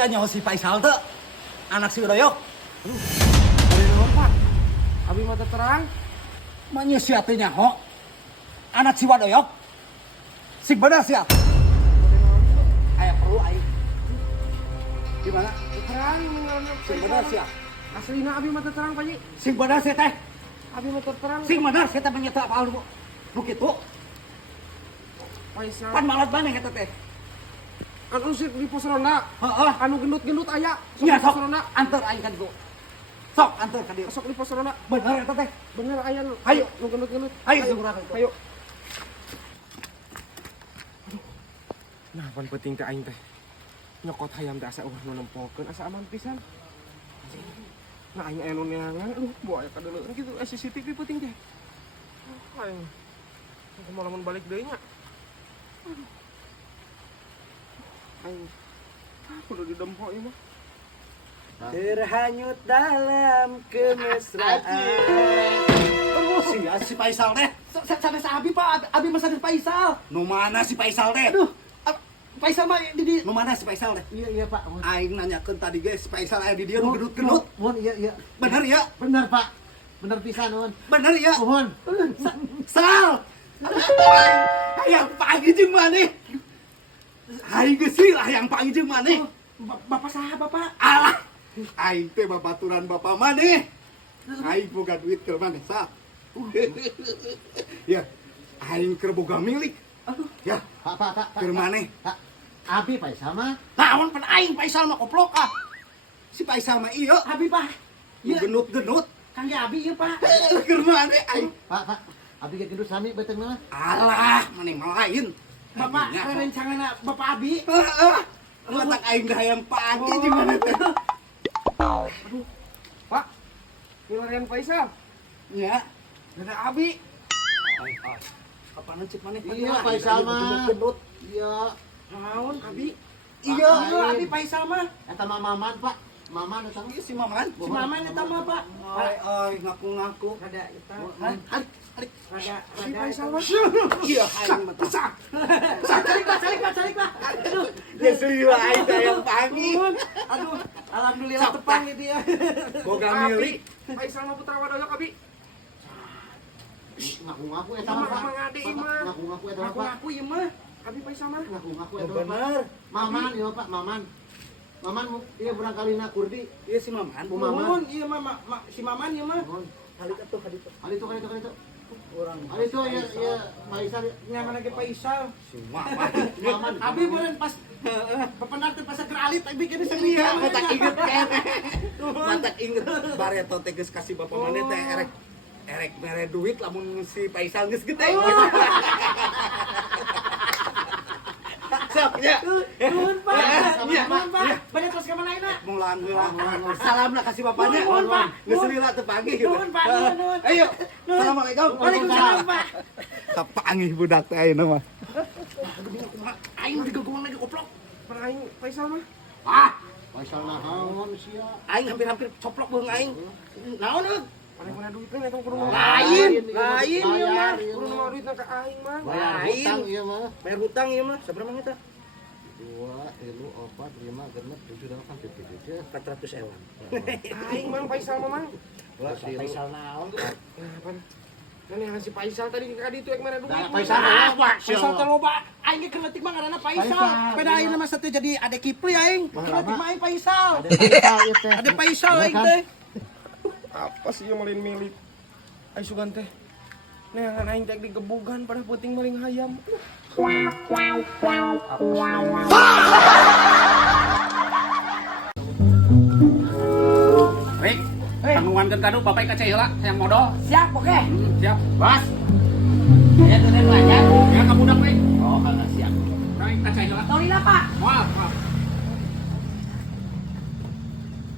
sia nyaho si Faisal teu? Anak si Doyok. Dari naon, Pak? Abi mah teu terang. Manya sia teh nyaho. Anak si Wadoyok. Sing bener sia. Aya perlu aing. Gimana? Teu terang ngaranna Sing bener sia. Aslina abi mah teu terang, Pak Ji. Sing bener sia teh. Abi mah teu terang. Sing bener sia teh menyeta apa lu? Begitu. Faisal. Pan malat maneh eta teh. Anu sih di pos ronda. Heeh. Anu gendut-gendut aya. Nya Di pos sok ronda. anter aing kan go. Sok anter ka dieu. Sok di pos ronda. Bener eta teh. Bener aya nu. Hayu. Nu gendut-gendut. Hayu segera ka. Hayu. Nah, pan penting teh aing teh. Nyokot hayam teh asa nu nempelkeun asa aman pisan. Nah, aing aya nu neangan, aduh, buaya kadeuleun kitu CCTV penting teh. Aing. Kumaha lamun balik deui nya. Aing. Kudu didempo ieu mah. Terhanyut dalam kemesraan. Si Faisal teh. Sampai sa Abi Pak, Abi mah sadar Faisal. Nu mana si Faisal teh? Aduh, Faisal mah di Nu mana si Faisal teh? Iya Pak. Aing nanyakeun tadi ge si Faisal aya di dieu nu gedut-gedut. Mohon iya. Bener ya? Bener Pak. Bener pisan nuhun. Bener ya? Mohon. Sal. Hayang pagi jeung maneh. Aing geus hayang pagi jeung maneh. Bapak saha Bapak? Alah. Aing teh babaturan bapak maneh. Aing boga duit keur maneh sa. Ya. Aing keur boga milik. Ya, Pak. keur maneh. Pak. Abi Faisal mah. Naon pan aing Faisal mah koplok ah. Si Faisal mah ieu Abi Pak. nu genut-genut. Kangge Abi ieu Pak. Keur maneh aing. Pak. Abi ge gendut sami beuteung mah. Alah, maneh mah lain. Bapak rencanana Bapak Abi. Matak aing dah hayang pagi jeung maneh teh. Aduh. Pak. Milarian Faisal. Nya. Ada Abi. Apa cek maneh? Iya Faisal mah. Gendut. Iya. Naon Abi? Iya, Abi Faisal mah. Eta mah Maman Pak. Maman eta mah. Ieu si Maman. Si Maman eta mah Pak. Oi, ngaku-ngaku. Rada eta. Adik. Si Faisal mah. Iya, aing mah teh. Calik Pak. Aduh. Ya suliwa aing teh hayang pagi. Aduh, alhamdulillah tepang itu ya. Boga milik. Faisal mah putra Wadoyok Abi. Ngaku-ngaku eta Sama mah. Pak. ngade imah. Ngaku-ngaku eta mah Pak. Ngaku ieu mah. Abi Faisal mah. Ngaku-ngaku eta mah. Bener. Maman ieu Pak, Maman. Maman ieu barangkalina kurdi. Ieu si Maman. Bu Maman. Nuhun ieu mah si Maman ieu mah. Mohon. Kali atuh kali tuh. Ali itu. Urang. Ali itu ya Faisal. Nyaman lagi Faisal. Si Maman. Maman. Abi beureun pas pependak teh pas keur alit abi kene Iya, matak inget kan. Matak inget bareto teh geus kasih bapak maneh teh erek mere duit lamun si Faisal geus gede. Sok ya. Nuhun Pak. Iya. Nuhun Pak. Bade terus ka mana ayeuna? Mulang heula. Salam lah kasih bapaknya. Nuhun, Pak. Geus lila teu pagi gitu. Nuhun, Pak. Nuhun. Ayo. Assalamualaikum. Waalaikumsalam Pak. Kapangih budak teh ayeuna mah. Aing digegong lagi goblok. Pan aing Faisal mah. Ah, Faisal naon sia? aing hampir-hampir coplok beung aing. Naon euy? Pan mana duitnya eta kudu mau. Lain ieu mah. Kudu mau duitna ka aing mah. Bayar Lain. hutang ieu mah. Bayar hutang ieu mah sabaraha eta? 2, 3, 4, 5, 6, 7, 8, 9, 400 ewan. Aing mang Faisal mah mang. Faisal naon? Pan. Nanya si Faisal tadi ka ditu ek mana duit. Faisal Faisal teh loba. Aing ge keuletik mah ngaranna Faisal. Beda aing mah satu jadi adek kipi aing. Keuletik mah aing Faisal. Adek Faisal aing teh. Apa sih yang malin milik? Ai sugan teh. Neangan aing teh digebugan pada puting maling hayam. Rek, panguankeun kado bapak ka heula yang modal. Siap oke. Siap. Bas. Ya tuh belajar. Ya ka budak we. Oh, kagak siap. Baik ka heula. Tolina Pak. Moal.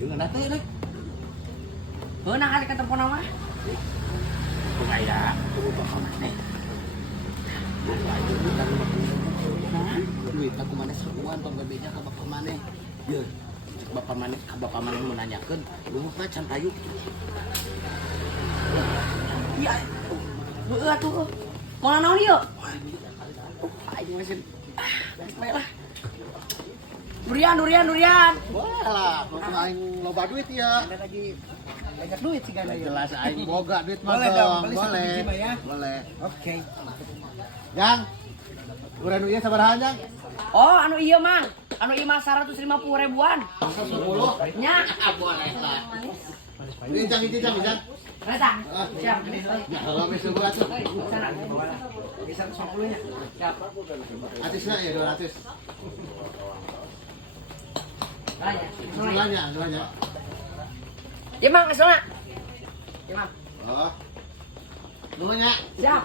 Jeung teh deuk. Heunah kali ka telepon mah. Kumaha ida? Duit aku mana seruan tong bebeja ka bapak maneh. Ye. Bapak maneh mau nanyakeun, lu mah can payu. Iya. Heuh atuh. Moal naon ieu? Aing masih. Baiklah. Durian. Boleh lah, kalau aing loba duit ya. Ada lagi banyak duit sih kan ya. Jelas aing boga duit mah. Boleh dong, beli satu boleh. biji mah ya. Boleh. Oke. Yang urang ieu sabaraha Jang? Oh, anu iya mang. Anu iya mah 150 ribuan. 110. Nya. Boleh lah. Ini Jang. Reta. Siap. Ya, kalau bisa buat tuh. Sana. Bisa 150-nya. Siap. Atisna ya 200. Tanya. Nulanya. Iya mang, kesana. Iya mang. Oh. Nulanya. Siap.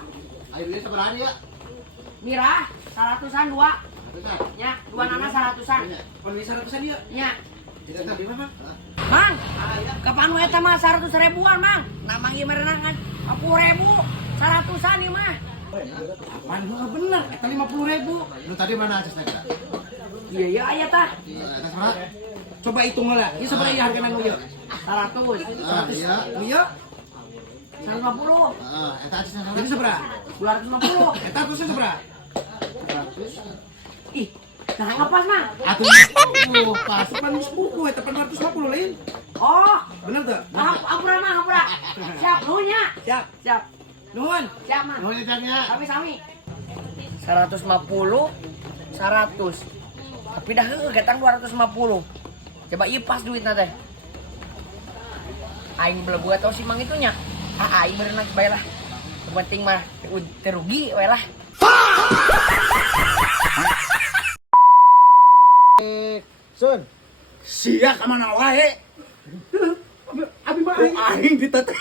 Ayo duit sabaraha dia? Mira, 100-an dua. Atisna. Nya, dua nana 100-an. Beli 100-an dia. Nya. Tidak tahu di mana. Mang, kapan nu eta mah 100 ribuan, Mang? Namang ieu mah renang kan 50 ribu, 100-an ieu mah. Apaan gua nggak bener? Eta 50.000. Lu tadi mana Atisna? Iya aya tah. Atas mana? Coba hitung lah. Ini seberapa ya harga nang ieu? 100. Iya. Nu ieu 150. Eta Atisna jadi sana. seberapa? 250. Eta terusnya seberapa? 100. Ih, nah ngapas, Mang? Atuh pas. Depan sepupu eta 450 lain. Oh, Bener tuh? ampura, Mang, ampura. Siap, nuhunnya. Siap. Siap. Nuhun. Siap, Mang. Nulanya Jang ya. Sami-sami. 150, 100. Tapi dah ketang 250. Coba ieu pas duitna teh. Aing belebu atau si Mang itunya. Aing berenang bae lah. Yang penting mah terugi we lah. Sun, Sia ka mana wae? Abi mah aing diteteh.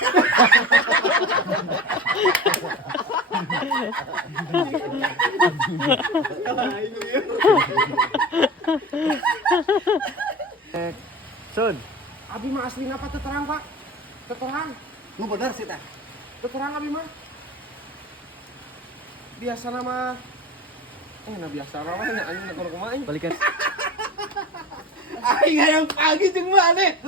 Sun. Abi mah asli apa terang Pak? Terang. Nu bener sih tah. Terang abi mah. Biasa nama nah biasa nama nya anjing nak kumaha balikan. Aing hayang pagi jeung maneh.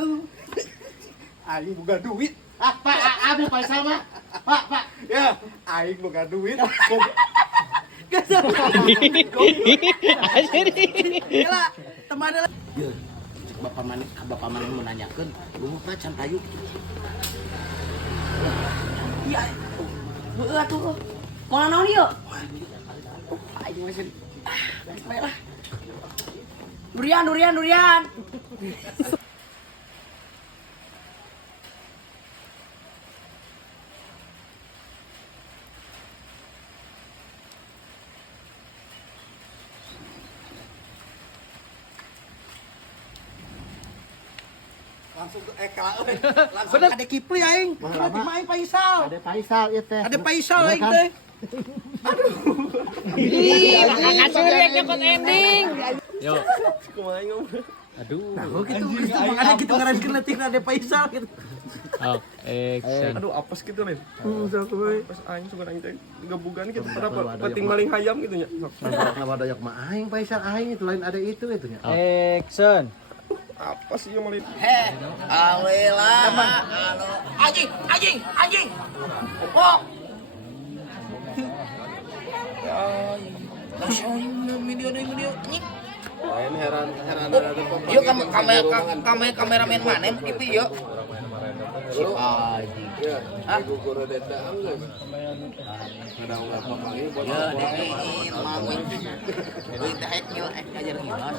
Aing boga duit. Pak, abi Faisal mah. Pak. Ya, aing boga duit. Gila, teman lah. Ye, bapak mana mau nanyakeun, lu mah can payu. Iya. Heuh atuh. Moal naon ieu? Aing masih Bae lah. Durian. langsung langsung ada Kipli aing. Nanti main Faisal. Ada Faisal ieu teh. Ada Faisal aing teh. Kumaha ngomong. Nah, gitu makanya gitu ngarankeun leutik ada Faisal gitu. Aduh apes gitu nih. Pas aing suka aing teh gabugan gitu pada penting maling hayam gitu nya. Kenapa dayak mah aing Faisal aing itu lain ada itu nya. Action. Apa sih yang maling? Alhamdulillah. Halo. Anjing. Oh. Video anjing. Lain heran Yuk kameramen mana TV yuk. Si Aji. Hah? guru denda geus. Ada ulah pamangi buat Ya, ini mau. Ini teh ajar gimana?